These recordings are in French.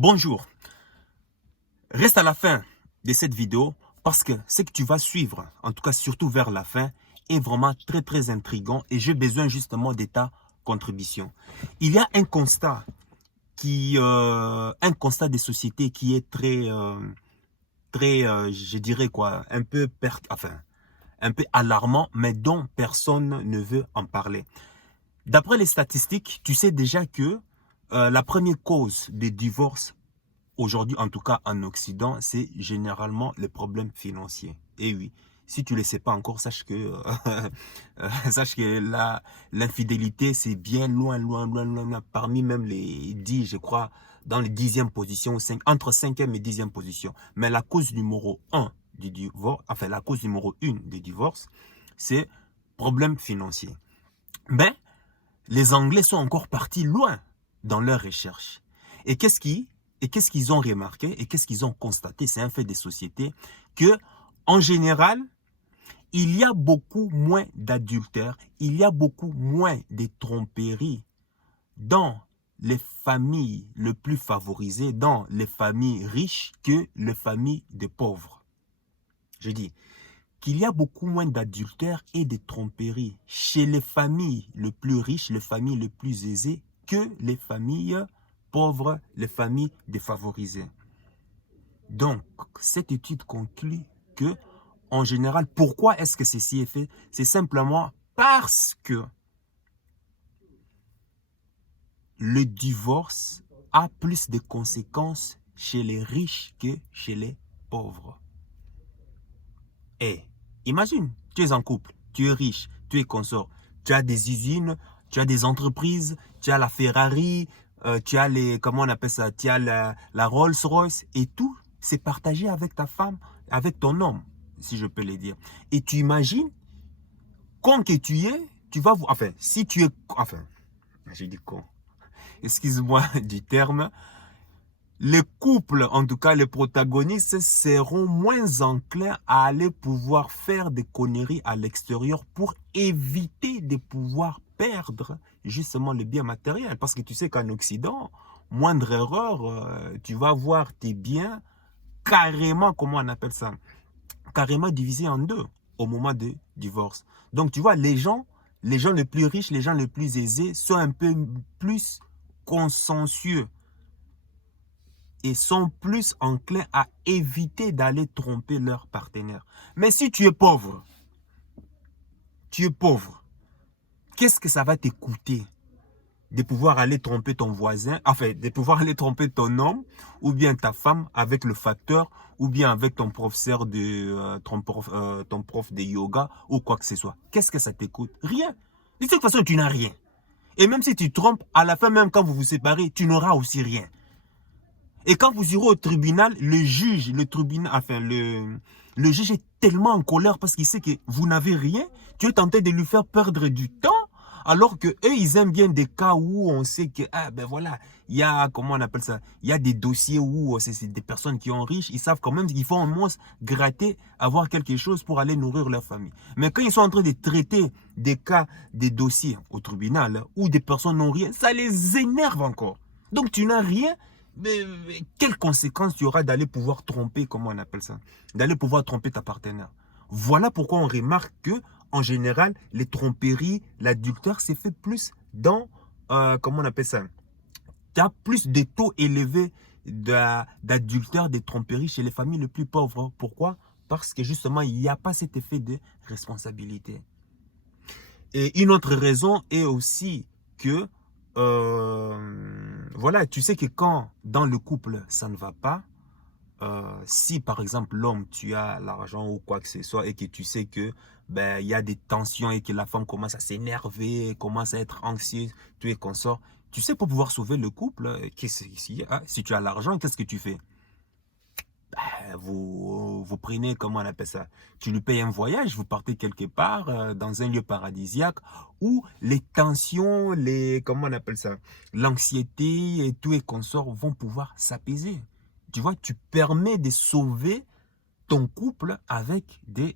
Bonjour, reste à la fin de cette vidéo parce que ce que tu vas suivre, en tout cas surtout vers la fin, est vraiment très intriguant et j'ai besoin justement de ta contribution. Il y a un constat un constat des sociétés qui est je dirais quoi, un peu alarmant, mais dont personne ne veut en parler. D'après les statistiques, tu sais déjà que la première cause des divorces aujourd'hui, en tout cas en Occident, c'est généralement les problèmes financiers. Et oui, si tu ne le sais pas encore, sache que, sache que l'infidélité, c'est bien loin. Parmi même les 10, je crois, dans les 10e positions, entre 5e et 10e position. Mais la cause numéro 1 du divorce, enfin la cause numéro 1 du divorce, c'est problème financier. Mais les Anglais sont encore partis loin dans leurs recherches. Et qu'est-ce qu'ils ont remarqué et qu'est-ce qu'ils ont constaté, c'est un fait des sociétés, que en général, il y a beaucoup moins d'adultères, il y a beaucoup moins de tromperies dans les familles les plus favorisées, dans les familles riches que les familles des pauvres. Je dis qu'il y a beaucoup moins d'adultères et de tromperies chez les familles les plus riches, les familles les plus aisées, que les familles pauvres, les familles défavorisées. Donc, cette étude conclut que, en général, pourquoi est-ce que ceci est fait? C'est simplement parce que le divorce a plus de conséquences chez les riches que chez les pauvres. Et imagine, tu es en couple, tu es riche, tu es consort, tu as des usines, tu as des entreprises, tu as la Ferrari, tu as les, comment on appelle ça, tu as la Rolls-Royce et tout, c'est partagé avec ta femme, avec ton homme, si je peux le dire. Et tu imagines, con que tu es, tu vas, enfin, si tu es, enfin, j'ai dit con, excuse-moi du terme, les couples, en tout cas les protagonistes, seront moins enclins à aller pouvoir faire des conneries à l'extérieur pour éviter de pouvoir perdre justement le bien matériel. Parce que tu sais qu'en Occident, moindre erreur, tu vas voir tes biens carrément, comment on appelle ça, carrément divisés en deux au moment du divorce. Donc tu vois, les gens les plus riches, les gens les plus aisés sont un peu plus consensueux et sont plus enclins à éviter d'aller tromper leur partenaire. Mais si tu es pauvre, qu'est-ce que ça va te coûter de pouvoir aller tromper ton voisin, enfin, de pouvoir aller tromper ton homme, ou bien ta femme avec le facteur, ou bien avec ton professeur ton prof de yoga, ou quoi que ce soit. Qu'est-ce que ça te coûte? Rien. De toute façon, tu n'as rien. Et même si tu trompes, à la fin, même quand vous vous séparez, tu n'auras aussi rien. Et quand vous irez au tribunal, le juge, le juge est tellement en colère parce qu'il sait que vous n'avez rien. Tu es tenté de lui faire perdre du temps. Alors que eux, ils aiment bien des cas où on sait que, ah ben voilà, il y a, comment on appelle ça, il y a des dossiers où c'est des personnes qui sont riches, ils savent quand même qu'il faut au moins gratter, avoir quelque chose pour aller nourrir leur famille. Mais quand ils sont en train de traiter des cas, des dossiers au tribunal, où des personnes n'ont rien, ça les énerve encore. Donc tu n'as rien. Mais quelles conséquences tu auras d'aller pouvoir tromper, comment on appelle ça, d'aller pouvoir tromper ta partenaire. Voilà pourquoi on remarque que, en général, les tromperies, l'adultère, c'est fait plus dans, comment on appelle ça, tu as plus de taux élevés d'adultère, de tromperies chez les familles les plus pauvres. Pourquoi? Parce que justement, il n'y a pas cet effet de responsabilité. Et une autre raison est aussi que, voilà, tu sais que quand dans le couple, ça ne va pas, si par exemple l'homme, tu as l'argent ou quoi que ce soit et que tu sais que ben, il y a des tensions et que la femme commence à s'énerver, commence à être anxieuse, tu es consort, tu sais, pour pouvoir sauver le couple, si tu as l'argent, qu'est-ce que tu fais? Vous prenez, comment on appelle ça? Tu lui payes un voyage, vous partez quelque part dans un lieu paradisiaque où les tensions, comment on appelle ça? L'anxiété et tout et consorts vont pouvoir s'apaiser. Tu vois, tu permets de sauver ton couple avec des...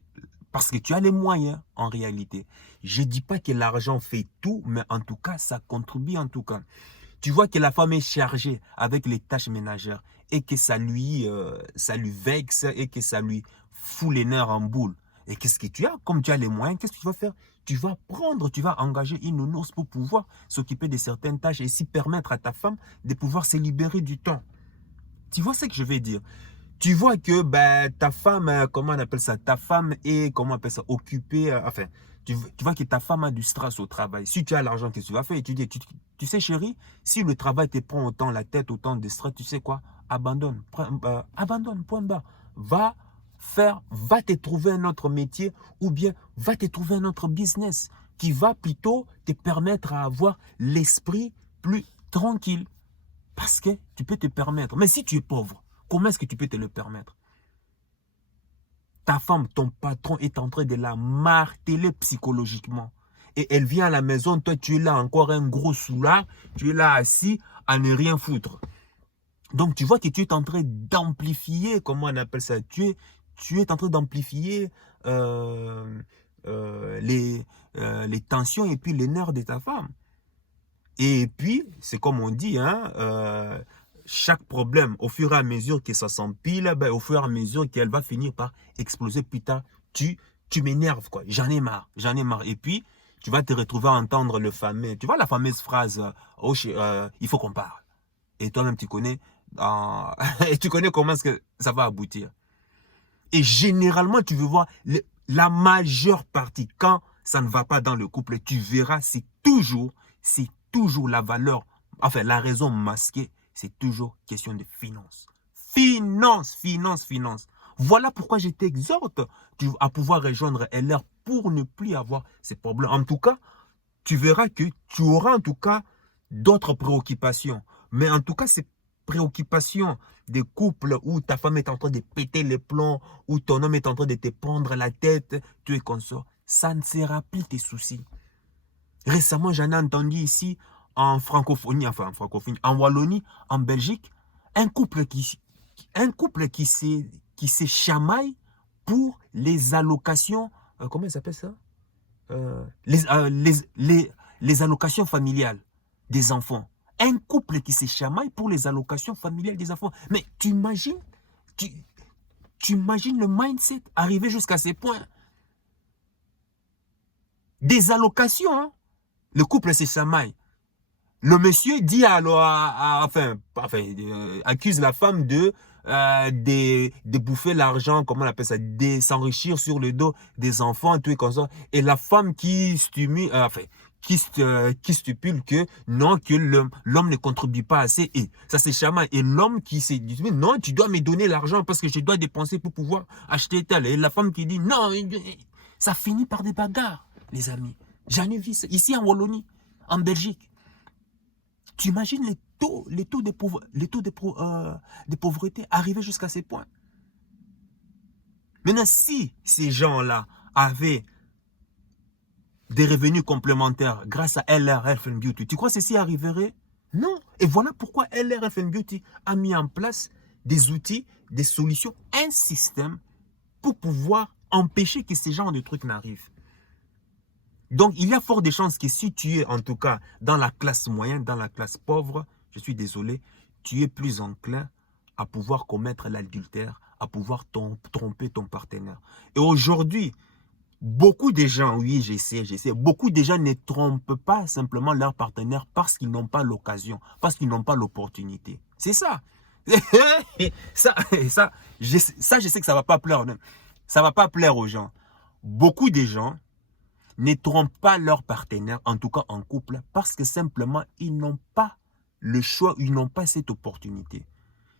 Parce que tu as les moyens en réalité. Je ne dis pas que l'argent fait tout, mais en tout cas, ça contribue en tout cas. Tu vois que la femme est chargée avec les tâches ménagères et que ça lui vexe et que ça lui fout les nerfs en boule. Et qu'est-ce que tu as? Comme tu as les moyens, qu'est-ce que tu vas faire? Tu vas engager une nounours pour pouvoir s'occuper de certaines tâches et ainsi permettre à ta femme de pouvoir se libérer du temps. Tu vois ce que je vais dire? Tu vois que ta femme, comment on appelle ça? Ta femme est, comment on appelle ça, occupée, enfin, tu vois que ta femme a du stress au travail. Si tu as l'argent, qu'est-ce que tu vas faire? Et tu sais, chérie, si le travail te prend autant la tête, autant de stress, tu sais quoi? Abandonne. Abandonne, point bas. Va te trouver un autre métier ou bien va te trouver un autre business qui va plutôt te permettre à avoir l'esprit plus tranquille. Parce que tu peux te permettre. Mais si tu es pauvre, comment est-ce que tu peux te le permettre? Ta femme, ton patron est en train de la marteler psychologiquement. Et elle vient à la maison, toi tu es là encore un gros soulard, tu es là assis à ne rien foutre. Donc tu vois que tu es en train d'amplifier, comment on appelle ça? Tu es en train d'amplifier les tensions et puis les nerfs de ta femme. Et puis, c'est comme on dit, hein, chaque problème, au fur et à mesure que ça s'empile, au fur et à mesure qu'elle va finir par exploser, putain, tu m'énerves, quoi. J'en ai marre, j'en ai marre. Et puis, tu vas te retrouver à entendre tu vois la fameuse phrase, oh, il faut qu'on parle. Et toi-même, tu connais, et tu connais comment est-ce que ça va aboutir. Et généralement, tu veux voir la majeure partie, quand ça ne va pas dans le couple, tu verras, c'est toujours la valeur, enfin la raison masquée, c'est toujours question de finance. Finance, finance, finance. Voilà pourquoi je t'exhorte à pouvoir rejoindre LR pour ne plus avoir ces problèmes. En tout cas, tu verras que tu auras en tout cas d'autres préoccupations. Mais en tout cas, ces préoccupations des couples où ta femme est en train de péter les plombs, où ton homme est en train de te prendre la tête, tu es consort, ça ne sera plus tes soucis. Récemment, j'en ai entendu ici en francophonie, en Wallonie, en Belgique, un couple qui s'est chamaille pour les allocations, comment ça s'appelle ça? Les allocations familiales des enfants. Un couple qui se chamaille pour les allocations familiales des enfants. Mais tu imagines le mindset arriver jusqu'à ces points. Des allocations, hein? Le couple se chamaille. Le monsieur dit accuse la femme de bouffer l'argent, comment on appelle ça, de s'enrichir sur le dos des enfants, tout et comme ça. Et la femme qui stipule que non, que l'homme ne contribue pas assez. Et ça c'est chamaille. Et l'homme qui se dit, non, tu dois me donner l'argent parce que je dois dépenser pour pouvoir acheter tel. Et la femme qui dit, non, ça finit par des bagarres, les amis. J'en ai vu ça ici en Wallonie, en Belgique. Tu imagines les taux de pauvreté arriver jusqu'à ces points. Maintenant, si ces gens-là avaient des revenus complémentaires grâce à LR Health and Beauty, tu crois que ceci arriverait? Non. Et voilà pourquoi LR Health and Beauty a mis en place des outils, des solutions, un système pour pouvoir empêcher que ces genres de trucs n'arrivent. Donc, il y a fort de chances que si tu es, en tout cas, dans la classe moyenne, dans la classe pauvre, je suis désolé, tu es plus enclin à pouvoir commettre l'adultère, à pouvoir tromper ton partenaire. Et aujourd'hui, beaucoup de gens, oui, j'essaie, beaucoup de gens ne trompent pas simplement leur partenaire parce qu'ils n'ont pas l'occasion, parce qu'ils n'ont pas l'opportunité. C'est ça. ça, je sais que ça ne va pas plaire. Ça ne va pas plaire aux gens. Beaucoup de gens ne trompent pas leur partenaire, en tout cas en couple, parce que simplement, ils n'ont pas le choix, ils n'ont pas cette opportunité.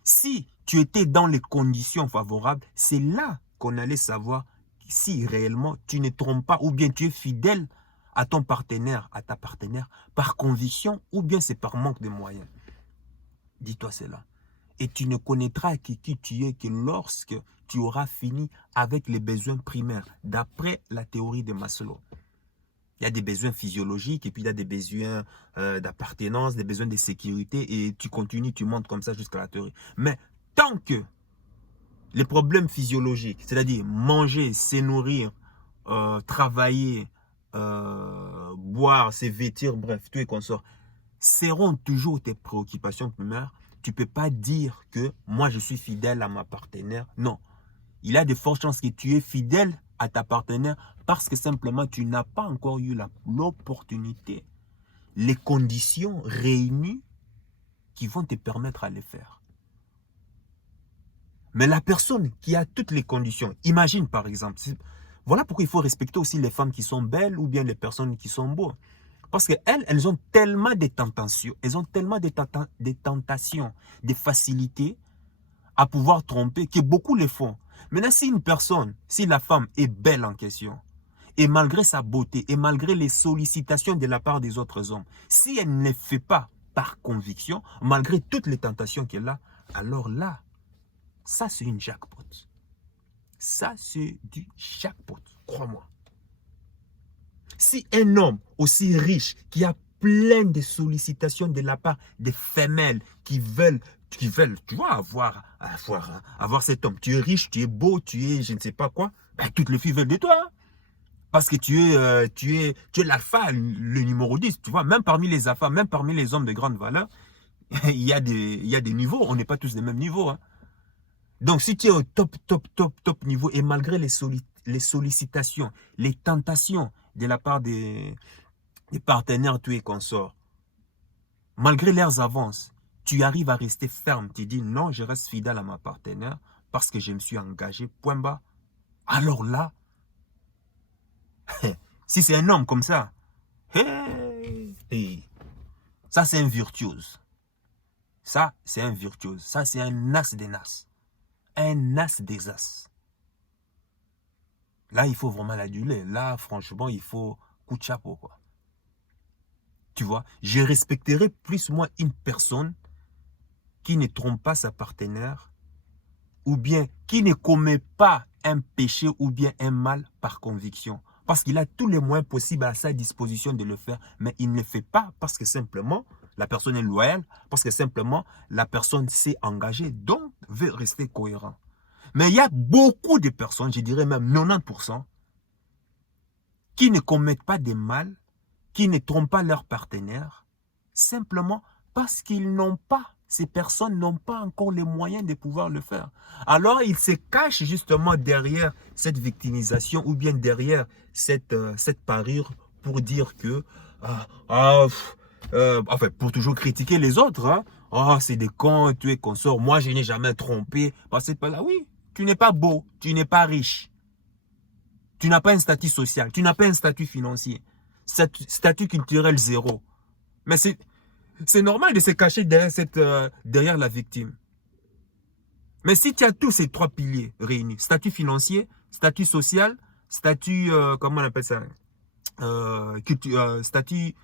Si tu étais dans les conditions favorables, c'est là qu'on allait savoir si réellement tu ne trompes pas ou bien tu es fidèle à ton partenaire, à ta partenaire, par conviction ou bien c'est par manque de moyens. Dis-toi cela. Et tu ne connaîtras qui tu es que lorsque tu auras fini avec les besoins primaires, d'après la théorie de Maslow. Il y a des besoins physiologiques et puis il y a des besoins d'appartenance, des besoins de sécurité et tu continues, tu montes comme ça jusqu'à la théorie. Mais tant que les problèmes physiologiques, c'est-à-dire manger, se nourrir, travailler, boire, se vêtir, bref, tout est consort, seront toujours tes préoccupations primaires, tu ne peux pas dire que moi je suis fidèle à ma partenaire. Non. Il y a de fortes chances que tu es fidèle à ta partenaire parce que simplement tu n'as pas encore eu l'opportunité, les conditions réunies qui vont te permettre à le faire. Mais la personne qui a toutes les conditions, imagine par exemple, voilà pourquoi il faut respecter aussi les femmes qui sont belles ou bien les personnes qui sont beaux. Parce qu'elles, elles ont tellement de tentations, des tentations, des facilités à pouvoir tromper que beaucoup le font. Maintenant, si une personne, si la femme est belle en question, et malgré sa beauté, et malgré les sollicitations de la part des autres hommes, si elle ne le fait pas par conviction, malgré toutes les tentations qu'elle a, alors là, ça c'est une jackpot. Ça c'est du jackpot, crois-moi. Si un homme aussi riche, qui a plein de sollicitations de la part des femelles qui veulent, tu vois, avoir cet homme. Tu es riche, tu es beau, tu es je ne sais pas quoi. Ben, toutes les filles veulent de toi. Hein. Parce que tu es l'alpha, le numéro 10. Tu vois, même parmi les alphas, même parmi les hommes de grande valeur, il y a des niveaux. On n'est pas tous des mêmes niveaux. Hein. Donc, si tu es au top niveau, et malgré les sollicitations, les tentations de la part des partenaires, tu es consorts, malgré leurs avances, tu arrives à rester ferme. Tu dis non, je reste fidèle à ma partenaire parce que je me suis engagé, point bas. Alors là, si c'est un homme comme ça, ça c'est un virtuose. Ça, c'est un virtuose. Ça, c'est un as des nas. Un as des as. Là, il faut vraiment l'aduler. Là, franchement, il faut coup de chapeau, quoi. Tu vois, je respecterai plus, moi, une personne qui ne trompe pas sa partenaire ou bien qui ne commet pas un péché ou bien un mal par conviction. Parce qu'il a tous les moyens possibles à sa disposition de le faire, mais il ne le fait pas parce que simplement la personne est loyale, parce que simplement la personne s'est engagée, donc veut rester cohérent. Mais il y a beaucoup de personnes, je dirais même 90%, qui ne commettent pas de mal, qui ne trompent pas leur partenaire, simplement parce qu'ils n'ont pas, ces personnes n'ont pas encore les moyens de pouvoir le faire. Alors, ils se cachent justement derrière cette victimisation ou bien derrière cette parure pour dire que, enfin, pour toujours critiquer les autres, hein. Oh, c'est des cons, tu es consort, moi je n'ai jamais trompé. Parce que là, oui, tu n'es pas beau, tu n'es pas riche. Tu n'as pas un statut social, tu n'as pas un statut financier. Statut culturel zéro. Mais c'est normal de se cacher derrière la victime. Mais si tu as tous ces trois piliers réunis, statut financier, statut social, statut, comment on appelle ça, statut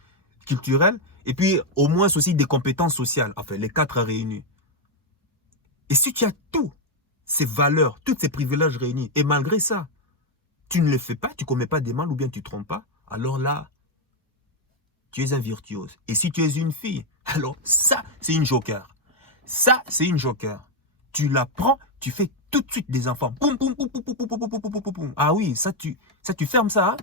culturel, et puis au moins aussi des compétences sociales, enfin les quatre réunis. Et si tu as tous ces valeurs, tous ces privilèges réunis, et malgré ça, tu ne le fais pas, tu ne commets pas des mal ou bien tu ne te trompes pas, alors là, tu es un virtuose. Et si tu es une fille, alors ça, c'est une joker. Ça, c'est une joker. Tu la prends, tu fais tout de suite des enfants. Poum, poum, poum, poum, poum, poum, poum, poum, poum, poum. Ah oui, ça tu fermes ça. Hein?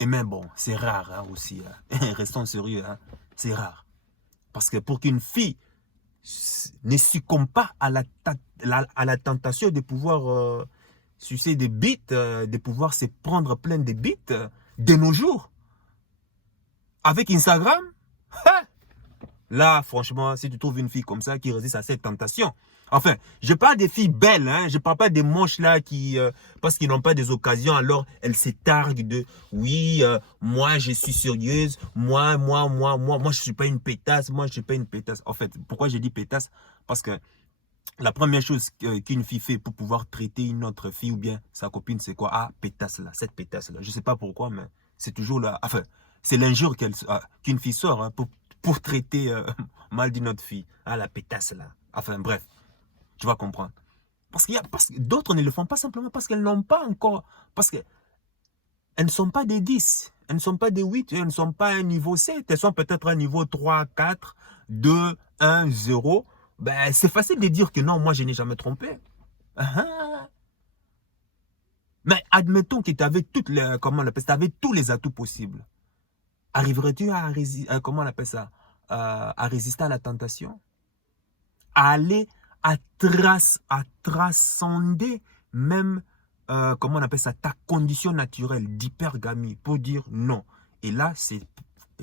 Et même bon, c'est rare hein, aussi. Hein. Restons sérieux, hein. C'est rare. Parce que pour qu'une fille ne succombe pas à la tentation de pouvoir sucer des bites, de pouvoir se prendre plein de bites de nos jours, avec Instagram, là, franchement, si tu trouves une fille comme ça qui résiste à cette tentation, enfin, je parle des filles belles, hein, je parle pas des manches là qui, parce qu'ils n'ont pas des occasions, alors elles se targuent de, oui, moi je suis sérieuse, moi je suis pas une pétasse, moi je suis pas une pétasse. En fait, pourquoi j'ai dit pétasse? Parce que la première chose qu'une fille fait pour pouvoir traiter une autre fille ou bien sa copine, c'est quoi? Ah, pétasse là, cette pétasse là. Je sais pas pourquoi, mais c'est toujours là. Enfin, c'est l'injure qu'une fille sort hein, pour traiter mal d'une autre fille. Ah, la pétasse là. Enfin, bref, tu vas comprendre. Parce que d'autres ne le font pas simplement parce qu'elles n'ont pas encore. Parce qu'elles ne sont pas des 10, elles ne sont pas des 8, elles ne sont pas à un niveau 7. Elles sont peut-être à un niveau 3, 4, 2, 1, 0. Ben, c'est facile de dire que non, moi je n'ai jamais trompé. Mais admettons que tu avais tous les atouts possibles. Arriverais-tu comment on appelle ça, à résister à la tentation? À aller à transcender même, comment on appelle ça, ta condition naturelle d'hypergamie pour dire non. Et là, c'est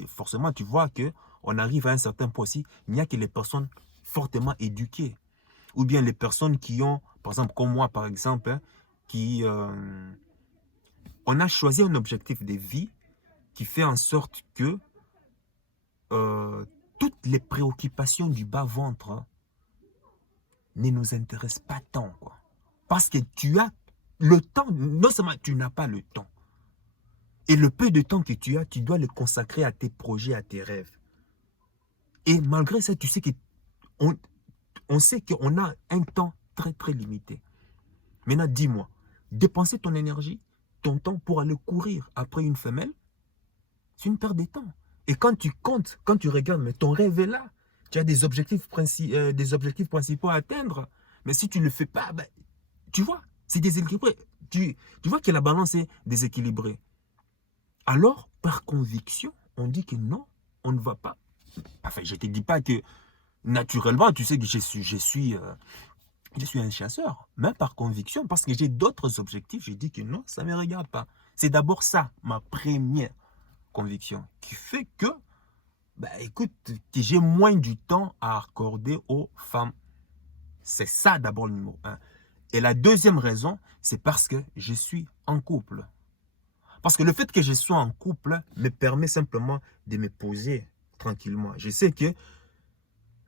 forcément, tu vois que on arrive à un certain point aussi, il n'y a que les personnes fortement éduquées. Ou bien les personnes qui ont, par exemple, comme moi, par exemple, hein, qui, on a choisi un objectif de vie qui fait en sorte que euh, toutes les préoccupations du bas-ventre, hein, ne nous intéressent pas tant, quoi. Parce que tu as le temps, non seulement tu n'as pas le temps, et le peu de temps que tu as, tu dois le consacrer à tes projets, à tes rêves. Et malgré ça, tu sais que on sait qu'on a un temps très très limité. Maintenant, dis-moi, dépenser ton énergie, ton temps pour aller courir après une femelle, c'est une perte de temps. Et quand tu comptes, quand tu regardes, mais ton rêve est là. Tu as des objectifs principaux à atteindre. Mais si tu ne le fais pas, ben, tu vois, c'est déséquilibré. Tu vois que la balance est déséquilibrée. Alors, par conviction, on dit que non, on ne va pas. Enfin, je ne te dis pas que naturellement, tu sais que je suis un chasseur. Mais par conviction, parce que j'ai d'autres objectifs, je dis que non, ça ne me regarde pas. C'est d'abord ça, ma première conviction, qui fait que, bah, écoute, que j'ai moins du temps à accorder aux femmes. C'est ça d'abord le numéro un. Et la deuxième raison, c'est parce que je suis en couple. Parce que le fait que je sois en couple me permet simplement de me poser tranquillement. Je sais que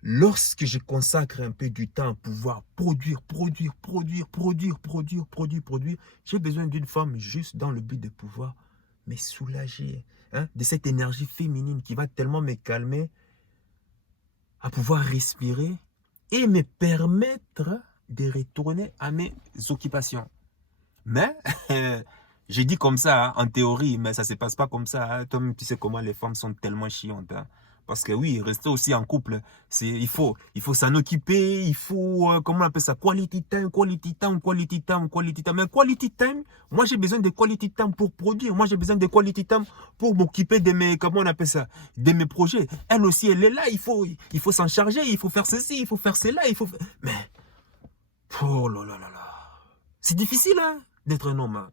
lorsque je consacre un peu du temps à pouvoir produire, j'ai besoin d'une femme juste dans le but de pouvoir me soulager, hein, de cette énergie féminine qui va tellement me calmer, à pouvoir respirer et me permettre de retourner à mes occupations. Mais, j'ai dit comme ça, hein, en théorie, mais ça ne se passe pas comme ça. Hein. Toi-même, tu sais comment les femmes sont tellement chiantes. Hein. Parce que oui, rester aussi en couple, il faut s'en occuper, il faut, comment on appelle ça, quality time, quality time, quality time, quality time. Mais quality time, moi j'ai besoin de quality time pour produire, moi j'ai besoin de quality time pour m'occuper de mes, comment on appelle ça, de mes projets. Elle aussi, elle est là, il faut s'en charger, il faut faire ceci, il faut faire cela, il faut... Mais, oh là là là là. C'est difficile, hein, d'être un homme. Hein.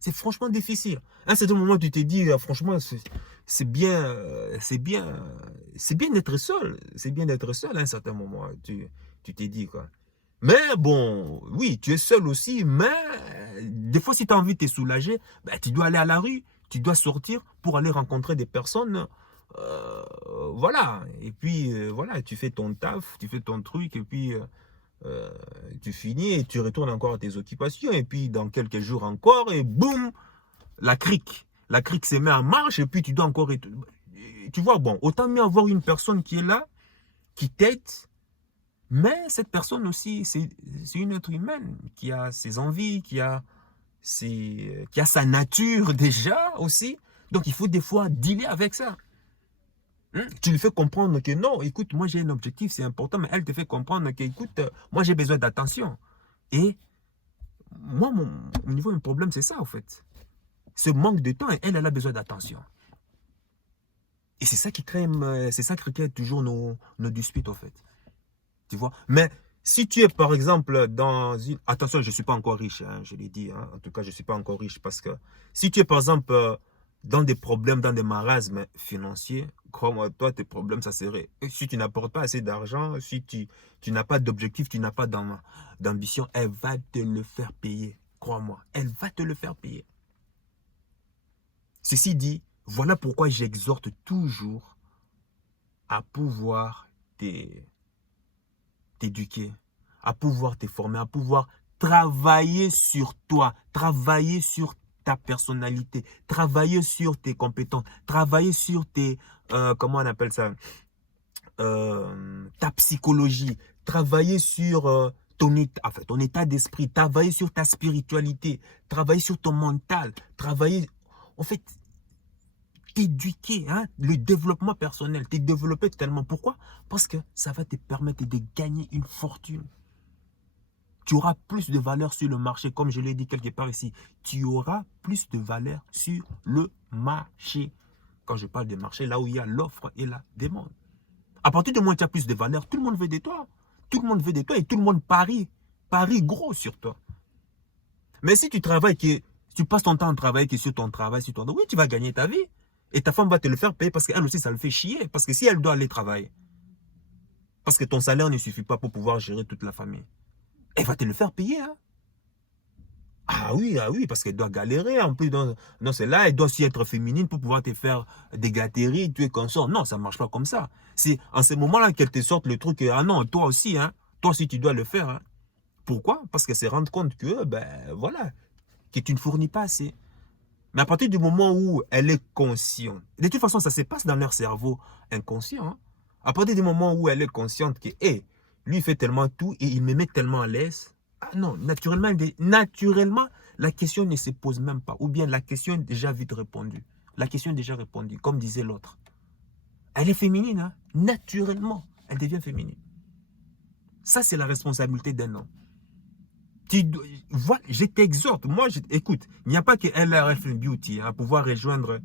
C'est franchement difficile. À un certain moment, tu te dis, franchement, c'est bien, c'est bien d'être seul. C'est bien d'être seul à un certain moment. Tu t'es dit, quoi. Mais bon, oui, tu es seul aussi, mais des fois, si tu as envie de te soulager, ben, tu dois aller à la rue, tu dois sortir pour aller rencontrer des personnes. Voilà. Et puis, voilà, tu fais ton taf, tu fais ton truc, et puis... euh, tu finis et tu retournes encore à tes occupations. Et puis, dans quelques jours encore, et boum, la crique. La crique se met en marche et puis tu dois encore... Tu vois, bon, autant mieux avoir une personne qui est là, qui t'aide, mais cette personne aussi, c'est une être humaine qui a ses envies, qui a sa nature déjà aussi. Donc, il faut des fois dealer avec ça. Tu lui fais comprendre que non, écoute, moi j'ai un objectif, c'est important, mais elle te fait comprendre que, écoute, moi j'ai besoin d'attention. Et moi, au niveau de mon problème, c'est ça, en fait. Ce manque de temps, et elle, elle a besoin d'attention. Et c'est ça qui crée, c'est ça qui crée toujours nos disputes, en fait. Tu vois? Mais si tu es, par exemple, dans une... Attention, je ne suis pas encore riche, hein, je l'ai dit. Hein. En tout cas, je ne suis pas encore riche parce que si tu es, par exemple, dans des problèmes, dans des marasmes financiers, crois-moi, toi, tes problèmes, ça serait... Si tu n'apportes pas assez d'argent, si tu n'as pas d'objectif, tu n'as pas d'ambition, elle va te le faire payer. Crois-moi, elle va te le faire payer. Ceci dit, voilà pourquoi j'exhorte toujours à pouvoir t'éduquer, à pouvoir te former, à pouvoir travailler sur toi, travailler sur ta personnalité, travailler sur tes compétences, travailler sur tes, comment on appelle ça, ta psychologie, travailler sur ton état d'esprit, travailler sur ta spiritualité, travailler sur ton mental, travailler, en fait, t'éduquer, hein, le développement personnel, t'es développé tellement. Pourquoi? Parce que ça va te permettre de gagner une fortune. Tu auras plus de valeur sur le marché, comme je l'ai dit quelque part ici. Tu auras plus de valeur sur le marché. Quand je parle de marché, là où il y a l'offre et la demande. À partir du moment où tu as plus de valeur, tout le monde veut de toi. Tout le monde veut de toi et tout le monde parie gros sur toi. Mais si tu travailles, si tu passes ton temps à travailler que sur ton travail, oui, tu vas gagner ta vie. Et ta femme va te le faire payer parce qu'elle aussi, ça le fait chier. Parce que si elle doit aller travailler, parce que ton salaire ne suffit pas pour pouvoir gérer toute la famille, elle va te le faire payer. Hein. Ah oui, parce qu'elle doit galérer. En plus, non, c'est là, elle doit aussi être féminine pour pouvoir te faire des gâteries, tu es consort. Non, ça ne marche pas comme ça. C'est en ce moment-là qu'elle te sorte le truc. Ah non, toi aussi, hein. Toi aussi, tu dois le faire. Hein. Pourquoi? Parce qu'elle se rend compte que, ben voilà, que tu ne fournis pas assez. Mais à partir du moment où elle est consciente, de toute façon, ça se passe dans leur cerveau inconscient. Hein. À partir du moment où elle est consciente que, hé, lui, il fait tellement tout et il me met tellement à l'aise. Ah non, naturellement, la question ne se pose même pas. Ou bien la question est déjà vite répondue. La question est déjà répondue, comme disait l'autre. Elle est féminine, hein. Naturellement, elle devient féminine. Ça, c'est la responsabilité d'un homme. Voilà, je t'exhorte. Moi, écoute, il n'y a pas que LRF Beauty à pouvoir rejoindre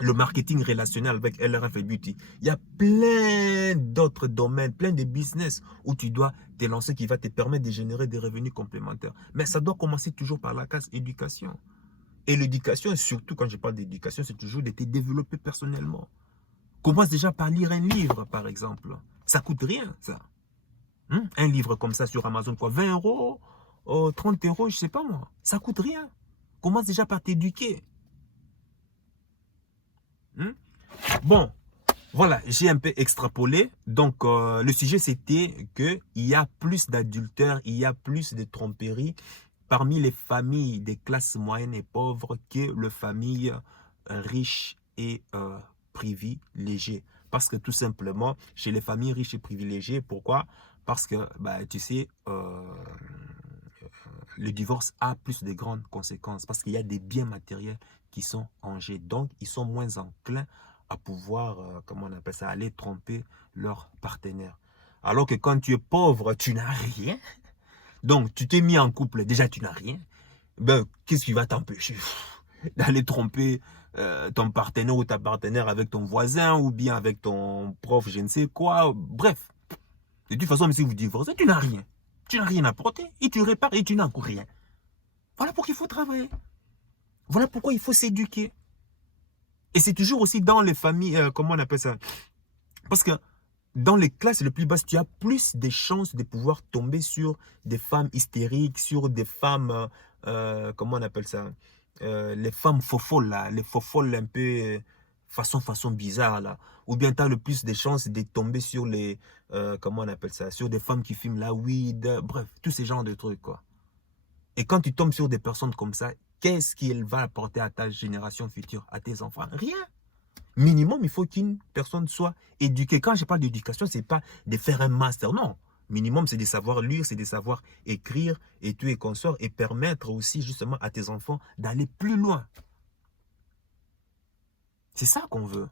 le marketing relationnel avec LRF Beauty. Il y a plein d'autres domaines, plein de business où tu dois te lancer qui va te permettre de générer des revenus complémentaires. Mais ça doit commencer toujours par la case éducation. Et l'éducation, surtout quand je parle d'éducation, c'est toujours de te développer personnellement. Commence déjà par lire un livre, par exemple. Ça coûte rien, ça. Un livre comme ça sur Amazon, quoi, 20 euros, 30 euros, je sais pas moi. Ça coûte rien. Commence déjà par t'éduquer. Bon, voilà, j'ai un peu extrapolé. Donc, le sujet, c'était qu'il y a plus d'adultère, il y a plus de tromperies parmi les familles des classes moyennes et pauvres que les familles riches et privilégiées. Parce que tout simplement, chez les familles riches et privilégiées, pourquoi? Parce que, bah, tu sais, le divorce a plus de grandes conséquences. Parce qu'il y a des biens matériels qui sont en jeu. Donc, ils sont moins enclins à pouvoir, comment on appelle ça, aller tromper leur partenaire. Alors que quand tu es pauvre, tu n'as rien. Donc, tu t'es mis en couple, déjà tu n'as rien. Ben, qu'est-ce qui va t'empêcher d'aller tromper ton partenaire ou ta partenaire avec ton voisin ou bien avec ton prof, je ne sais quoi. Bref, de toute façon, même si vous divorcez, tu n'as rien. Tu n'as rien à porter et tu répares et tu n'as encore rien. Voilà pourquoi il faut travailler. Voilà pourquoi il faut s'éduquer. Et c'est toujours aussi dans les familles, comment on appelle ça? Parce que dans les classes les plus basses, tu as plus de chances de pouvoir tomber sur des femmes hystériques, sur des femmes, comment on appelle ça? Les femmes fofolles, là, les fofolles un peu façon bizarre, là. Ou bien tu as le plus de chances de tomber sur les, comment on appelle ça? Sur des femmes qui fument la weed, bref, tous ces genres de trucs, quoi. Et quand tu tombes sur des personnes comme ça, qu'est-ce qu'elle va apporter à ta génération future, à tes enfants? Rien. Minimum, il faut qu'une personne soit éduquée. Quand je parle d'éducation, ce n'est pas de faire un master, non. Minimum, c'est de savoir lire, c'est de savoir écrire et tout et consort et permettre aussi justement à tes enfants d'aller plus loin. C'est ça qu'on veut.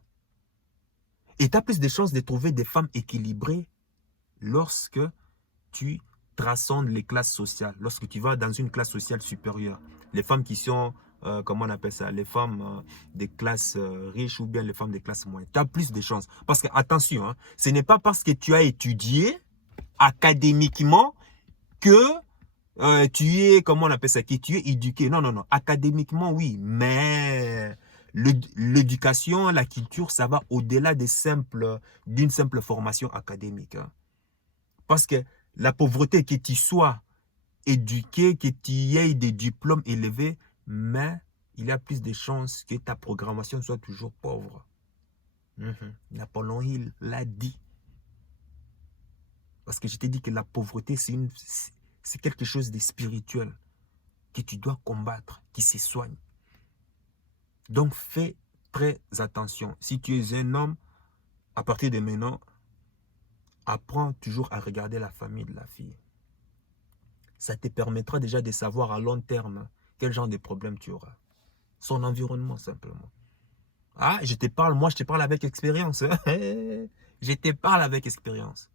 Et tu as plus de chances de trouver des femmes équilibrées lorsque tu transcendes les classes sociales, lorsque tu vas dans une classe sociale supérieure. Les femmes qui sont, comment on appelle ça, les femmes des classes riches ou bien les femmes des classes moyennes. Tu as plus de chances. Parce que, attention, hein, ce n'est pas parce que tu as étudié académiquement que tu es, comment on appelle ça, que tu es éduqué. Non, non, non. Académiquement, oui. Mais l'éducation, la culture, ça va au-delà d'une simple formation académique. Hein. Parce que la pauvreté, que tu sois éduqué, que tu aies des diplômes élevés, mais il y a plus de chances que ta programmation soit toujours pauvre. Napoléon Hill l'a dit. Parce que je t'ai dit que la pauvreté, c'est quelque chose de spirituel que tu dois combattre, qui se soigne. Donc fais très attention. Si tu es un homme, à partir de maintenant, apprends toujours à regarder la famille de la fille. Ça te permettra déjà de savoir à long terme quel genre de problème tu auras. Son environnement, simplement. Ah, je te parle, moi je te parle avec expérience. Je te parle avec expérience.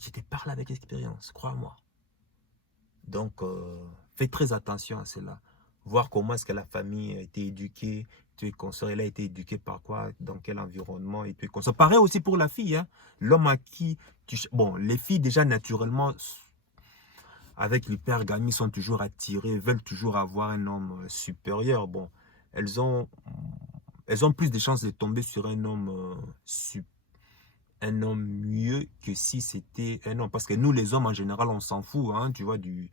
Je te parle avec expérience, crois-moi. Donc, fais très attention à cela. Voir comment est-ce que la famille a été éduquée, Tu es consort, elle a été éduquée par quoi, dans quel environnement, et tu es consort. Pareil aussi pour la fille, hein. L'homme à qui bon, les filles déjà naturellement, avec l'hypergamie, sont toujours attirées, veulent toujours avoir un homme supérieur. Bon, elles ont, elles ont plus de chances de tomber sur un homme mieux que si c'était un homme. Parce que nous, les hommes, en général, on s'en fout, hein, tu vois, du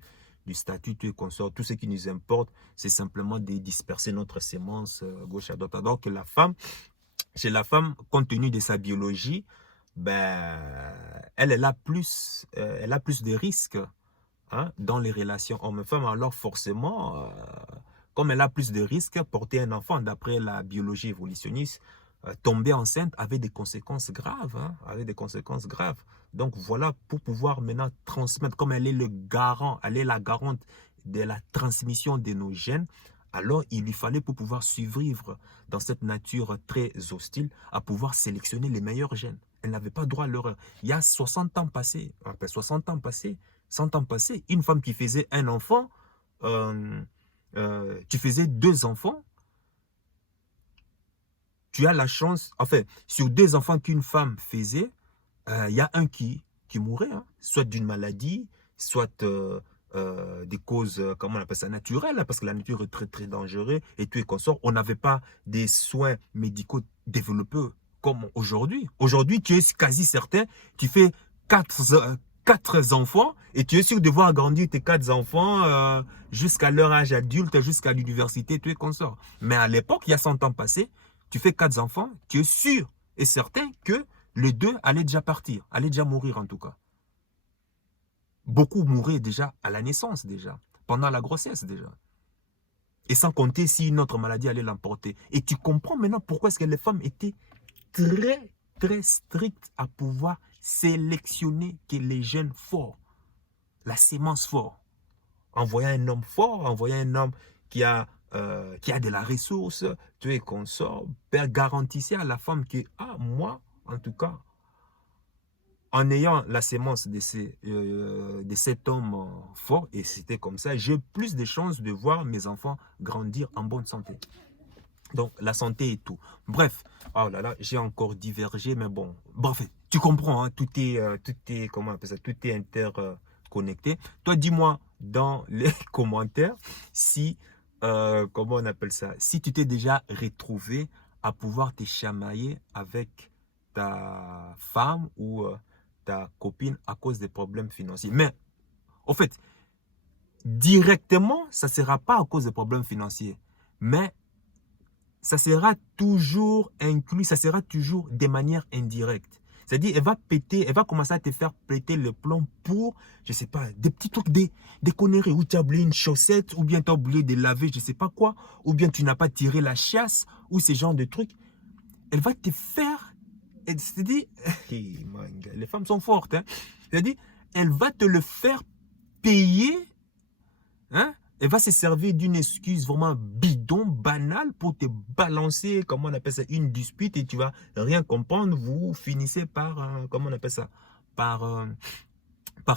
statut et consort. Tout ce qui nous importe, c'est simplement de disperser notre sémence gauche à droite. Alors que la femme, chez la femme, compte tenu de sa biologie, ben, elle a plus de risques, hein, dans les relations hommes-femmes. Alors forcément, comme elle a plus de risques, porter un enfant, d'après la biologie évolutionniste, tomber enceinte avait des conséquences graves, hein, avait des conséquences graves. Donc voilà, pour pouvoir maintenant transmettre, comme elle est le garant, elle est la garante de la transmission de nos gènes, alors il lui fallait, pour pouvoir survivre dans cette nature très hostile, à pouvoir sélectionner les meilleurs gènes. Elle n'avait pas droit à l'erreur. Il y a 60 ans passés, après 60 ans passés, 100 ans passés, une femme qui faisait un enfant, tu faisais 2 enfants, tu as la chance, enfin, sur 2 enfants qu'une femme faisait, il y a un qui mourait, hein, soit d'une maladie, soit des causes, comment on appelle ça, naturelles, hein, parce que la nature est très très dangereuse et tout est consort. On n'avait pas des soins médicaux développés comme aujourd'hui. Aujourd'hui, tu es quasi certain, tu fais 4 enfants et tu es sûr de voir grandir tes 4 enfants jusqu'à leur âge adulte, jusqu'à l'université, tu es consort. Mais à l'époque, il y a 100 ans passés, tu fais 4 enfants, tu es sûr et certain que les 2 allaient déjà partir, allaient déjà mourir en tout cas. Beaucoup mouraient déjà à la naissance déjà, pendant la grossesse déjà. Et sans compter si une autre maladie allait l'emporter. Et tu comprends maintenant pourquoi est-ce que les femmes étaient très, très strictes à pouvoir sélectionner que les jeunes forts, la sémence forte. Envoyer un homme fort, envoyer un homme qui a de la ressource, tu es consort, garantissait à la femme que, ah, moi, en tout cas, en ayant la sémence de cet homme fort, et c'était comme ça, j'ai plus de chances de voir mes enfants grandir en bonne santé. Donc, la santé et tout. Bref, oh là là, j'ai encore divergé, mais bon. Bref, tu comprends, hein, tout est, comment on appelle ça, tout est interconnecté. Toi, dis-moi dans les commentaires si, comment on appelle ça, si tu t'es déjà retrouvé à pouvoir te chamailler avec ta femme ou ta copine à cause des problèmes financiers. Mais, en fait, directement, ça ne sera pas à cause des problèmes financiers. Mais ça sera toujours inclus, ça sera toujours de manière indirecte. C'est-à-dire, elle va commencer à te faire péter le plomb pour, je ne sais pas, des petits trucs, des conneries, où tu as oublié une chaussette, ou bien tu as oublié de laver, je ne sais pas quoi, ou bien tu n'as pas tiré la chasse, ou ce genre de trucs. Elle va te faire, c'est-à-dire, les femmes sont fortes, hein? C'est-à-dire, elle va te le faire payer, hein? Elle va se servir d'une excuse vraiment bidon, banale, pour te balancer, comment on appelle ça, une dispute, et tu vas rien comprendre. Vous finissez par, comment on appelle ça, par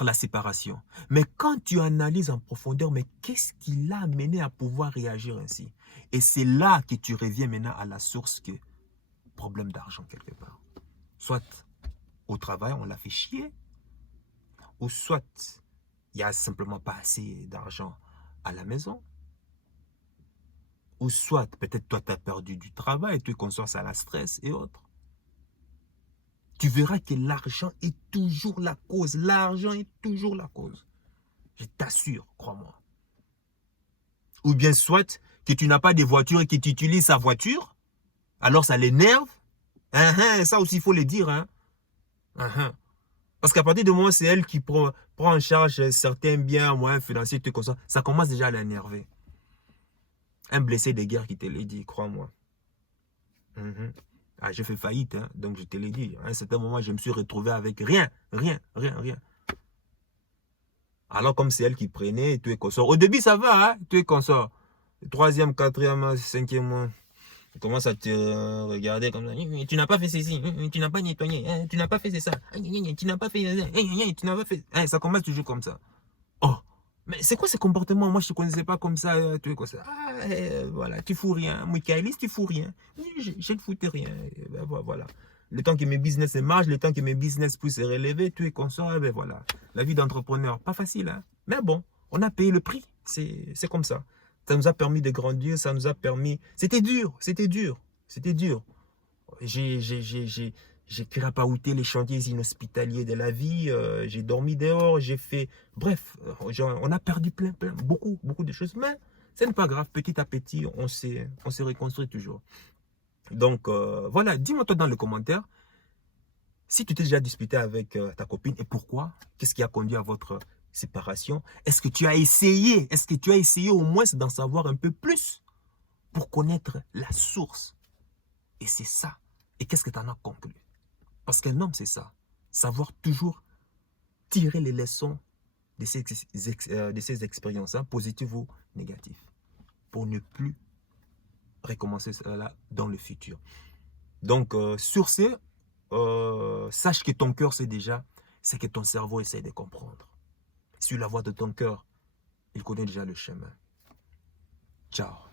la séparation. Mais quand tu analyses en profondeur, mais qu'est-ce qui l'a amené à pouvoir réagir ainsi? Et c'est là que tu reviens maintenant à la source, que problème d'argent quelque part. Soit au travail, on l'a fait chier, ou soit il n'y a simplement pas assez d'argent à la maison, ou soit peut-être toi tu as perdu du travail, tu es conscient, ça la stress et autres. Tu verras que l'argent est toujours la cause. L'argent est toujours la cause. Je t'assure, crois-moi. Ou bien soit que tu n'as pas de voiture et que tu utilises sa voiture, alors ça l'énerve. Ça aussi, il faut le dire. Hein. Parce qu'à partir du moment où c'est elle qui prend en charge certains biens, moyens financiers, tout comme ça commence déjà à l'énerver. Un blessé de guerre qui te l'a dit, crois-moi. Ah, j'ai fait faillite, hein, donc je te l'ai dit. À un certain moment, je me suis retrouvé avec rien. Alors, comme c'est elle qui prenait, tu es consort. Au début, ça va, hein, tu es consort. 3e, 4e, 5e mois. Tu commences à te regarder comme ça. Tu n'as pas fait ceci, tu n'as pas nettoyé, tu n'as pas fait ça, tu n'as pas fait ça, tu n'as pas fait. Ça commence toujours comme ça. Oh, Mais c'est quoi ce comportement? Moi, je ne te connaissais pas comme ça. Tu es comme ça. Ah, voilà, tu fous rien. Michaelis, tu fous rien. Je ne foutais rien. Ben, voilà. Le temps que mes business marchent, le temps que mes business puissent se relever, tu es conscient. Ben voilà. La vie d'entrepreneur, pas facile. Hein? Mais bon, on a payé le prix. C'est comme ça. Ça nous a permis de grandir. Ça nous a permis. C'était dur. C'était dur. C'était dur. J'ai crapahuté les chantiers inhospitaliers de la vie, j'ai dormi dehors, j'ai fait... Bref, on a perdu beaucoup de choses, mais ce n'est pas grave, petit à petit, on s'est reconstruit toujours. Donc, voilà, dis-moi toi dans le commentaire, si tu t'es déjà disputé avec ta copine, et pourquoi? Qu'est-ce qui a conduit à votre séparation? Est-ce que tu as essayé? Est-ce que tu as essayé au moins d'en savoir un peu plus pour connaître la source? Et c'est ça. Et qu'est-ce que tu en as conclu? Parce qu'un homme, c'est ça. Savoir toujours tirer les leçons de ces expériences, hein, positives ou négatives, pour ne plus recommencer cela dans le futur. Donc, sur ce, sache que ton cœur sait déjà ce que ton cerveau essaie de comprendre. Sur la voie de ton cœur, il connaît déjà le chemin. Ciao.